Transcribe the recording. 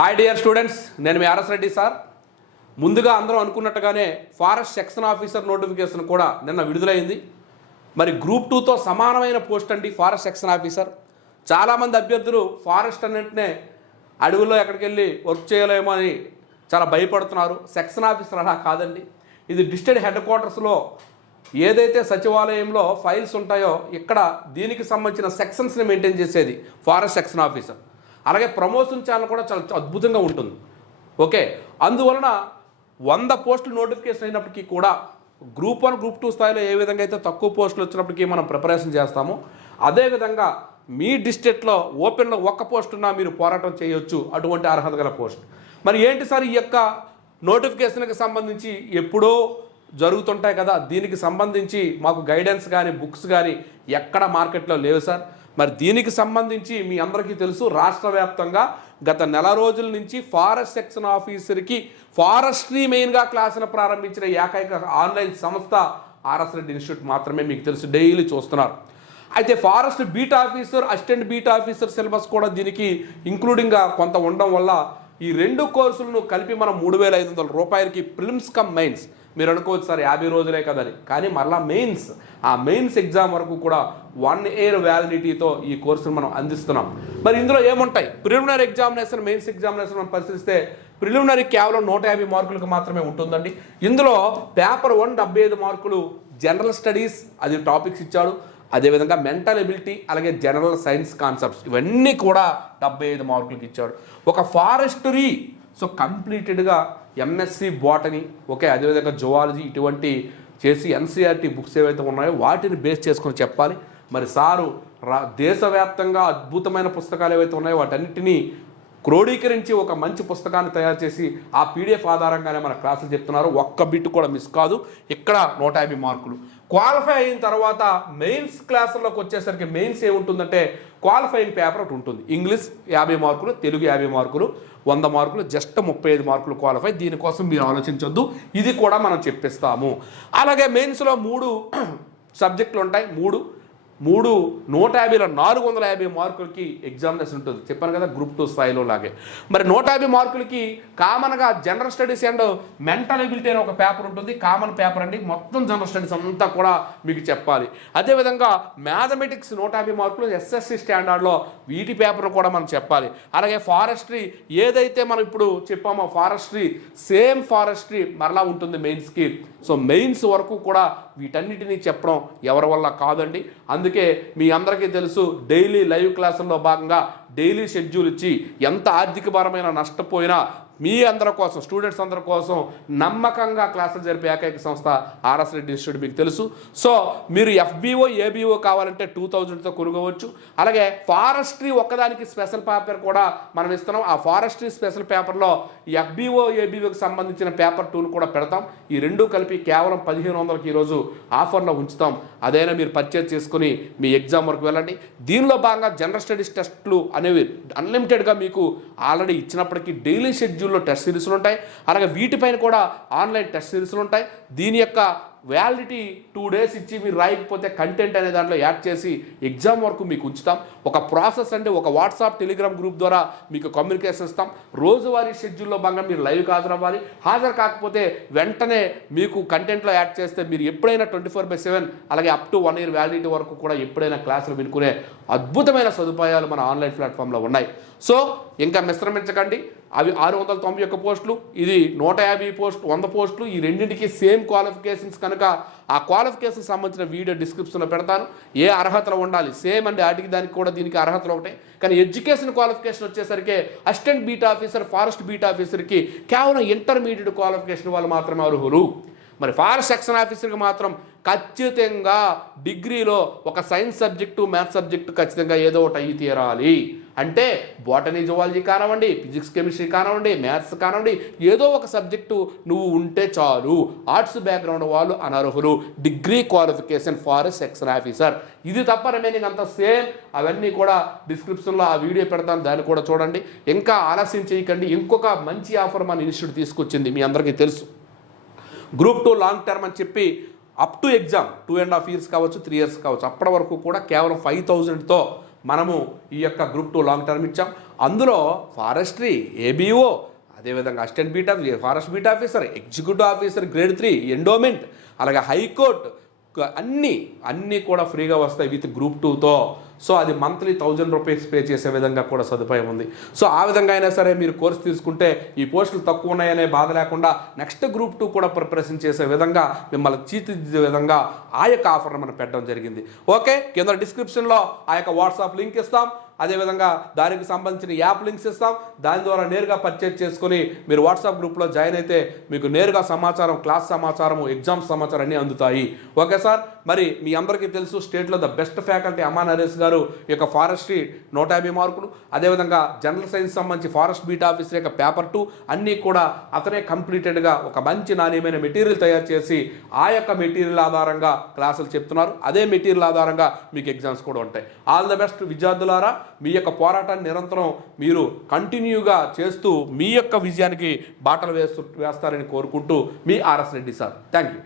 Hi dear students, నేను మీ RS Reddy sir. ముందుగా అందరూ అనుకున్నట్టుగానే ఫారెస్ట్ సెక్షన్ ఆఫీసర్ నోటిఫికేషన్ కూడా నిన్న విడుదలైంది. మరి గ్రూప్ 2తో సమానమైన పోస్ట్ అండి ఫారెస్ట్ సెక్షన్ ఆఫీసర్. చాలామంది అభ్యర్థులు ఫారెస్ట్ అన్నింటినే అడవుల్లో ఎక్కడికి వెళ్ళి వర్క్ చేయలేమో అని చాలా భయపడుతున్నారు. సెక్షన్ ఆఫీసర్ అలా కాదండి. ఇది డిస్ట్రిక్ట్ హెడ్ క్వార్టర్స్లో ఏదైతే సచివాలయంలో ఫైల్స్ ఉంటాయో ఇక్కడ దీనికి సంబంధించిన సెక్షన్స్ని మెయింటైన్ చేసేది ఫారెస్ట్ సెక్షన్ ఆఫీసర్. అలాగే ప్రమోషన్ ఛానల్ కూడా చాలా అద్భుతంగా ఉంటుంది. ఓకే, అందువలన 100 పోస్టులు నోటిఫికేషన్ అయినప్పటికీ కూడా గ్రూప్ 1 గ్రూప్ 2 స్థాయిలో ఏ విధంగా అయితే తక్కువ పోస్టులు వచ్చినప్పటికీ మనం ప్రిపరేషన్ చేస్తామో అదేవిధంగా మీ డిస్ట్రిక్ట్లో ఓపెన్లో 1 పోస్ట్ ఉన్నా మీరు పోరాటం చేయొచ్చు, అటువంటి అర్హత గల పోస్ట్. మరి ఏంటి సార్ ఈ యొక్క నోటిఫికేషన్కి సంబంధించి ఎప్పుడో జరుగుతుంటాయి కదా, దీనికి సంబంధించి మాకు గైడెన్స్ కానీ బుక్స్ కానీ ఎక్కడ మార్కెట్లో లేవు సార్. మరి దీనికి సంబంధించి మీ అందరికీ తెలుసు, రాష్ట్ర వ్యాప్తంగా గత నెల రోజుల నుంచి ఫారెస్ట్ సెక్షన్ ఆఫీసర్కి ఫారెస్ట్రీ మెయిన్గా క్లాసులు ప్రారంభించిన ఏకైక ఆన్లైన్ సంస్థ ఆర్ఎస్ రెడ్డి ఇన్స్టిట్యూట్ మాత్రమే. మీకు తెలుసు, డైలీ చూస్తున్నారు. అయితే forest beat officer, assistant beat officer syllabus కూడా దీనికి ఇంక్లూడింగ్గా కొంత ఉండడం వల్ల ఈ 2 కోర్సులను కలిపి మనం 3,500 రూపాయలకి ప్రిలిమ్స్ కమ్ మెయిన్స్. మీరు అనుకోవచ్చు సార్ 50 రోజులే కదని, కానీ మరలా మెయిన్స్, ఆ మెయిన్స్ ఎగ్జామ్ వరకు కూడా 1 year వ్యాలిడిటీతో ఈ కోర్సును మనం అందిస్తున్నాం. మరి ఇందులో ఏముంటాయి? ప్రిలిమినరీ ఎగ్జామినేషన్, మెయిన్స్ ఎగ్జామినేషన్ మనం పరిశీలిస్తే ప్రిలిమినరీ కేవలం 150 మార్కులకు మాత్రమే ఉంటుందండి. ఇందులో పేపర్ 1 75 మార్కులు జనరల్ స్టడీస్, అది టాపిక్స్ ఇచ్చాడు. అదేవిధంగా మెంటల్ ఎబిలిటీ, అలాగే జనరల్ సైన్స్ కాన్సెప్ట్స్, ఇవన్నీ కూడా 75 మార్కులకి ఇచ్చాడు. ఒక forestry so కంప్లీటెడ్గా MSc botany, okay, అదేవిధంగా జువాలజీ ఇటువంటి చేసి ఎన్సీఆర్టీ బుక్స్ ఏవైతే ఉన్నాయో వాటిని బేస్ చేసుకొని చెప్పాలి. మరి సారు దేశవ్యాప్తంగా అద్భుతమైన పుస్తకాలు ఏవైతే ఉన్నాయో వాటన్నిటినీ క్రోడీకరించి ఒక మంచి పుస్తకాన్ని తయారు చేసి ఆ పీడిఎఫ్ ఆధారంగానే మన క్లాసులు చెప్తున్నారు. ఒక్క బిట్ కూడా మిస్ కాదు. ఇక్కడ 150 మార్కులు. క్వాలిఫై అయిన తర్వాత మెయిన్స్ క్లాసుల్లోకి వచ్చేసరికి మెయిన్స్ ఏముంటుందంటే క్వాలిఫైయింగ్ పేపర్ ఒకటి ఉంటుంది. ఇంగ్లీష్ 50 మార్కులు, తెలుగు 50 మార్కులు, 100 మార్కులు, జస్ట్ 35 మార్కులు క్వాలిఫై. దీనికోసం మీరు ఆలోచించొద్దు, ఇది కూడా మనం చెప్పిస్తాము. అలాగే మెయిన్స్లో 3 సబ్జెక్టులు ఉంటాయి. 3 150లో 450 మార్కులకి ఎగ్జామినేషన్ ఉంటుంది. చెప్పాను కదా, గ్రూప్ 2 స్థాయిలో లాగే. మరి 150 మార్కులకి కామన్గా general studies and mental ability అనే ఒక పేపర్ ఉంటుంది. కామన్ పేపర్ అండి, మొత్తం జనరల్ స్టడీస్ అంతా కూడా మీకు చెప్పాలి. అదేవిధంగా మ్యాథమెటిక్స్ 150 మార్కులు, ఎస్ఎస్సి స్టాండర్డ్లో వీటి పేపర్ కూడా మనం చెప్పాలి. అలాగే ఫారెస్ట్రీ ఏదైతే మనం ఇప్పుడు చెప్పామో ఫారెస్ట్రీ, సేమ్ ఫారెస్ట్రీ మరలా ఉంటుంది మెయిన్స్కి. సో మెయిన్స్ వరకు కూడా వీటన్నిటినీ చెప్పడం ఎవరి వల్ల కాదండి. అందుకే మీ అందరికీ తెలుసు, డైలీ లైవ్ క్లాసుల్లో భాగంగా డైలీ షెడ్యూల్ ఇచ్చి ఎంత ఆర్థికపరమైన నష్టపోయినా మీ అందరి కోసం, స్టూడెంట్స్ అందరి కోసం నమ్మకంగా క్లాసులు జరిపే ఏకైక సంస్థ ఆర్ఎస్ రెడ్డి ఇన్స్టిట్యూట్. మీకు తెలుసు. సో మీరు ఎఫ్బీఓ ఏబీఓ కావాలంటే 2000తో కొనుగోవచ్చు. అలాగే ఫారెస్ట్రీ ఒక్కదానికి స్పెషల్ పేపర్ కూడా మనం ఇస్తున్నాం. ఆ ఫారెస్ట్రీ స్పెషల్ పేపర్లో ఈ ఎఫ్బీఓ ఏబీఓకి సంబంధించిన పేపర్ 2ను కూడా పెడతాం. ఈ 2 కలిపి కేవలం 1500కి ఈరోజు ఆఫర్లో ఉంచుతాం. అదైనా మీరు పర్చేజ్ చేసుకుని మీ ఎగ్జామ్ వరకు వెళ్ళండి. దీనిలో భాగంగా జనరల్ స్టడీస్ టెస్టులు అనేవి అన్లిమిటెడ్గా మీకు ఆల్రెడీ ఇచ్చినప్పటికీ డైలీ షెడ్యూల్ టెస్ట్ సిరీస్లు ఉంటాయి. అలాగే వీటిపైన కూడా ఆన్లైన్ టెస్ట్ సిరీస్లు ఉంటాయి. దీని యొక్క వ్యాలిడిటీ 2 days ఇచ్చి మీరు రాయకపోతే కంటెంట్ అనే దాంట్లో యాడ్ చేసి ఎగ్జామ్ వరకు మీకు ఉంచుతాం. ఒక ప్రాసెస్ అంటే ఒక వాట్సాప్ టెలిగ్రామ్ గ్రూప్ ద్వారా మీకు కమ్యూనికేషన్ ఇస్తాం. రోజువారీ షెడ్యూల్లో భాగంగా మీరు లైవ్కి హాజరవ్వాలి. హాజరు కాకపోతే వెంటనే మీకు కంటెంట్లో యాడ్ చేస్తే మీరు ఎప్పుడైనా 24/7 అలాగే అప్ టు 1 year వ్యాలిడిటీ వరకు కూడా ఎప్పుడైనా క్లాసులు వినుకునే అద్భుతమైన సదుపాయాలు మన ఆన్లైన్ ప్లాట్ఫామ్లో ఉన్నాయి. సో ఇంకా మిశ్రమించకండి. అవి 691 పోస్టులు, ఇది 150 పోస్టులు, 100 పోస్టులు. ఈ రెండింటికి సేమ్ క్వాలిఫికేషన్స్ కనుక ఆ క్వాలిఫికేషన్ సంబంధించిన వీడియో డిస్క్రిప్షన్లో పెడతాను. ఏ అర్హతలు ఉండాలి సేమ్ అండి, వాటికి దానికి కూడా దీనికి అర్హతలు ఒకటే. కానీ ఎడ్యుకేషన్ క్వాలిఫికేషన్ వచ్చేసరికి assistant beat officer, forest beat ఆఫీసర్కి కేవలం ఇంటర్మీడియట్ క్వాలిఫికేషన్ వాళ్ళు మాత్రమే అర్హులు. మరి ఫారెస్ట్ సెక్షన్ ఆఫీసర్కి మాత్రం ఖచ్చితంగా డిగ్రీలో ఒక సైన్స్ సబ్జెక్టు, మ్యాథ్స్ సబ్జెక్టు ఖచ్చితంగా ఏదో ఒకటి అయ్యి తీరాలి. అంటే బోటనీ జువాలజీ కానివ్వండి, ఫిజిక్స్ కెమిస్ట్రీ కానివ్వండి, మ్యాథ్స్ కానివ్వండి, ఏదో ఒక సబ్జెక్టు నువ్వు ఉంటే చాలు. ఆర్ట్స్ బ్యాక్గ్రౌండ్ వాళ్ళు అనర్హులు. Degree qualification forest section officer, ఇది తప్ప రిమైనింగ్ అంతా సేమ్. అవన్నీ కూడా డిస్క్రిప్షన్లో ఆ వీడియో పెడతాను, దాన్ని కూడా చూడండి. ఇంకా ఆలస్యం చేయకండి. ఇంకొక మంచి ఆఫర్ మన ఇన్స్టిట్యూట్ తీసుకొచ్చింది, మీ అందరికీ తెలుసు. గ్రూప్ 2 లాంగ్ టర్మ్ అని చెప్పి అప్ టు ఎగ్జామ్ 2.5 years కావచ్చు, 3 years కావచ్చు, అప్పటి వరకు కూడా కేవలం 5000తో మనము ఈ యొక్క గ్రూప్ 2 లాంగ్ టర్మ్ ఇచ్చాం. అందులో ఫారెస్ట్రీ, ఏబిఓ, అదేవిధంగా assistant forest beat officer, executive officer grade 3, endowment, అలాగే హైకోర్టు అన్నీ కూడా ఫ్రీగా వస్తాయి విత్ గ్రూప్ 2తో. సో అది మంత్లీ 1000 రూపీస్ పే చేసే విధంగా కూడా సదుపాయం ఉంది. సో ఆ విధంగా అయినా సరే మీరు కోర్సు తీసుకుంటే ఈ పోస్టులు తక్కువ ఉన్నాయనే బాధ లేకుండా నెక్స్ట్ గ్రూప్ 2 కూడా ప్రిపరేషన్ చేసే విధంగా మిమ్మల్ని తీర్చిదిద్దే విధంగా ఆ యొక్క ఆఫర్ను మనం పెట్టడం జరిగింది. ఓకే, కింద డిస్క్రిప్షన్లో ఆ యొక్క వాట్సాప్ లింక్ ఇస్తాం, అదేవిధంగా దానికి సంబంధించిన యాప్ లింక్స్ ఇస్తాం. దాని ద్వారా నేరుగా పర్చేజ్ చేసుకొని మీరు వాట్సాప్ గ్రూప్లో జాయిన్ అయితే మీకు నేరుగా సమాచారం, క్లాస్ సమాచారము, ఎగ్జామ్స్ సమాచారం అన్నీ అందుతాయి. ఓకే సార్, మరి మీ అందరికీ తెలుసు స్టేట్లో ద బెస్ట్ ఫ్యాకల్టీ అమ్మా నరేష్ గారు ఈ యొక్క ఫారెస్ట్రీ 150 మార్కులు, అదేవిధంగా జనరల్ సైన్స్ సంబంధించి ఫారెస్ట్ బీట్ ఆఫీసర్ యొక్క పేపర్ 2 అన్నీ కూడా అతనే కంప్లీటెడ్గా ఒక మంచి నాణ్యమైన మెటీరియల్ తయారు చేసి ఆ యొక్క మెటీరియల్ ఆధారంగా క్లాసులు చెప్తున్నారు. అదే మెటీరియల్ ఆధారంగా మీకు ఎగ్జామ్స్ కూడా ఉంటాయి. ఆల్ ద బెస్ట్ విద్యార్థులారా, మీ యొక్క పోరాటాన్ని నిరంతరం మీరు కంటిన్యూగా చేస్తూ మీ యొక్క విజయానికి బాటలు వేస్తారని కోరుకుంటూ మీ RS Reddy sir. Thank you.